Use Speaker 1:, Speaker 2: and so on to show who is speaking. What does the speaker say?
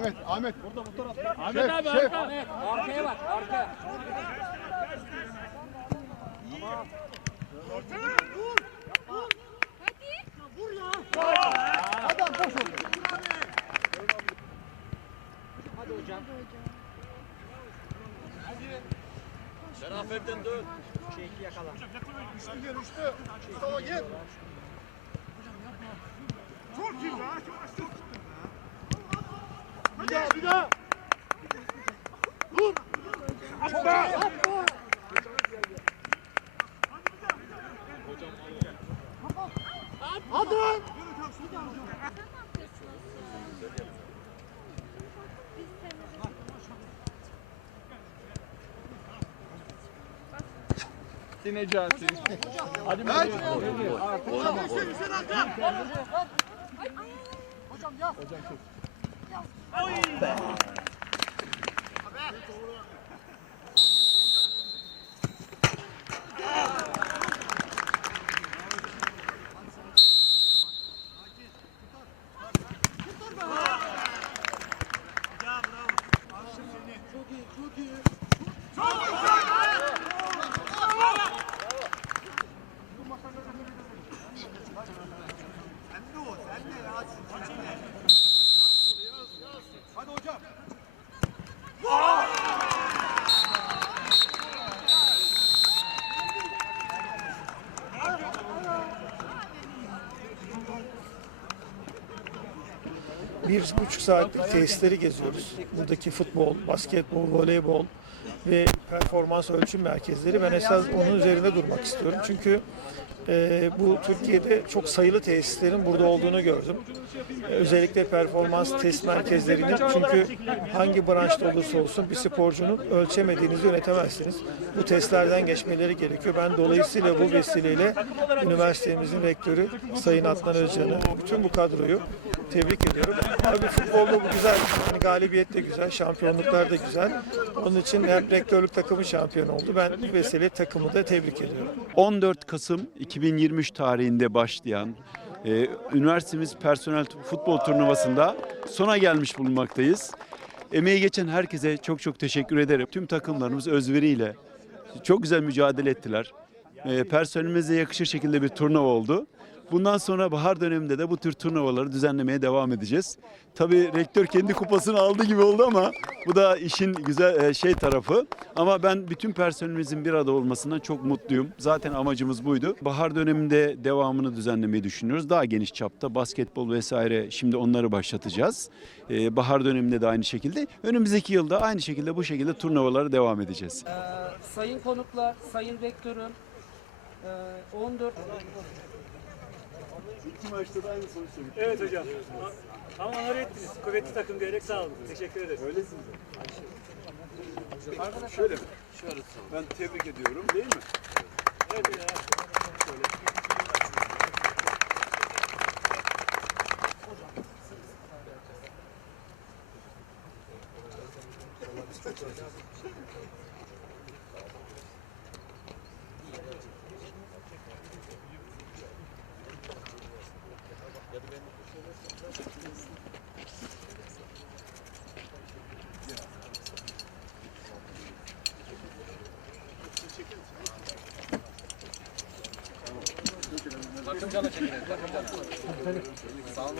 Speaker 1: Ahmet, Ahmet. Burada bu tarafta.
Speaker 2: Ahmet
Speaker 1: Şef,
Speaker 2: abi
Speaker 1: şef.
Speaker 2: arka.
Speaker 3: Arkaya bak arka.
Speaker 1: Adam boş oldu.
Speaker 3: Hadi hocam.
Speaker 2: Şerafettin dön.
Speaker 3: Şeyki yakala.
Speaker 1: Üçlü gel, üçlü. Mustafa gel. Bir daha, bir daha. Dur. Atma. Hadi.
Speaker 2: Necati. Hadi bakalım.
Speaker 1: Hocam, Hüseyin, Hüseyin arka. Hocam yaz. Çok iyi, çok iyi.
Speaker 4: Bir buçuk saatlik tesisleri geziyoruz. Buradaki futbol, basketbol, voleybol ve performans ölçüm merkezleri. Ben esas onun üzerinde durmak istiyorum. Çünkü e, bu Türkiye'de çok sayılı tesislerin burada olduğunu gördüm. E, özellikle performans test merkezlerinin çünkü hangi branşta olursa olsun bir sporcunun ölçemediğinizi yönetemezsiniz. Bu testlerden geçmeleri gerekiyor. Ben dolayısıyla bu vesileyle üniversitemizin rektörü Sayın Adnan Özcan'ı, bütün bu kadroyu tebrik ediyorum. Abi futbolda bu güzel. Yani galibiyet de güzel, şampiyonluklar da güzel. Onun için hem rektörlük takımı şampiyon oldu. Ben bu vesile takımı da tebrik ediyorum.
Speaker 5: 14 Kasım 2023 tarihinde başlayan e, üniversitemiz personel futbol turnuvasında sona gelmiş bulunmaktayız. Emeği geçen herkese çok çok teşekkür ederim. Tüm takımlarımız özveriyle çok güzel mücadele ettiler. E, personelimize yakışır şekilde bir turnuva oldu. Bundan sonra bahar döneminde de bu tür turnuvaları düzenlemeye devam edeceğiz. Tabii rektör kendi kupasını aldı gibi oldu ama bu da işin güzel e, şey tarafı. Ama ben bütün personelimizin bir arada olmasından çok mutluyum. Zaten amacımız buydu. Bahar döneminde devamını düzenlemeyi düşünüyoruz. Daha geniş çapta basketbol vesaire şimdi onları başlatacağız. E, bahar döneminde de aynı şekilde. Önümüzdeki yılda aynı şekilde bu şekilde turnuvalara devam edeceğiz.
Speaker 3: Ee, sayın konuklar, sayın rektörüm, İki maçta da aynı sonuç çıktı.
Speaker 2: Evet hocam. Ama onları ettiniz. Kuvvetli takım diyerek sağ olun. Teşekkür ederiz. Öylesiniz.
Speaker 5: Hocam şöyle mi? Şöyle Ben tebrik ediyorum değil mi?
Speaker 2: Evet. Şöyle. Thank you. Fincanı çekin. Sağ olun.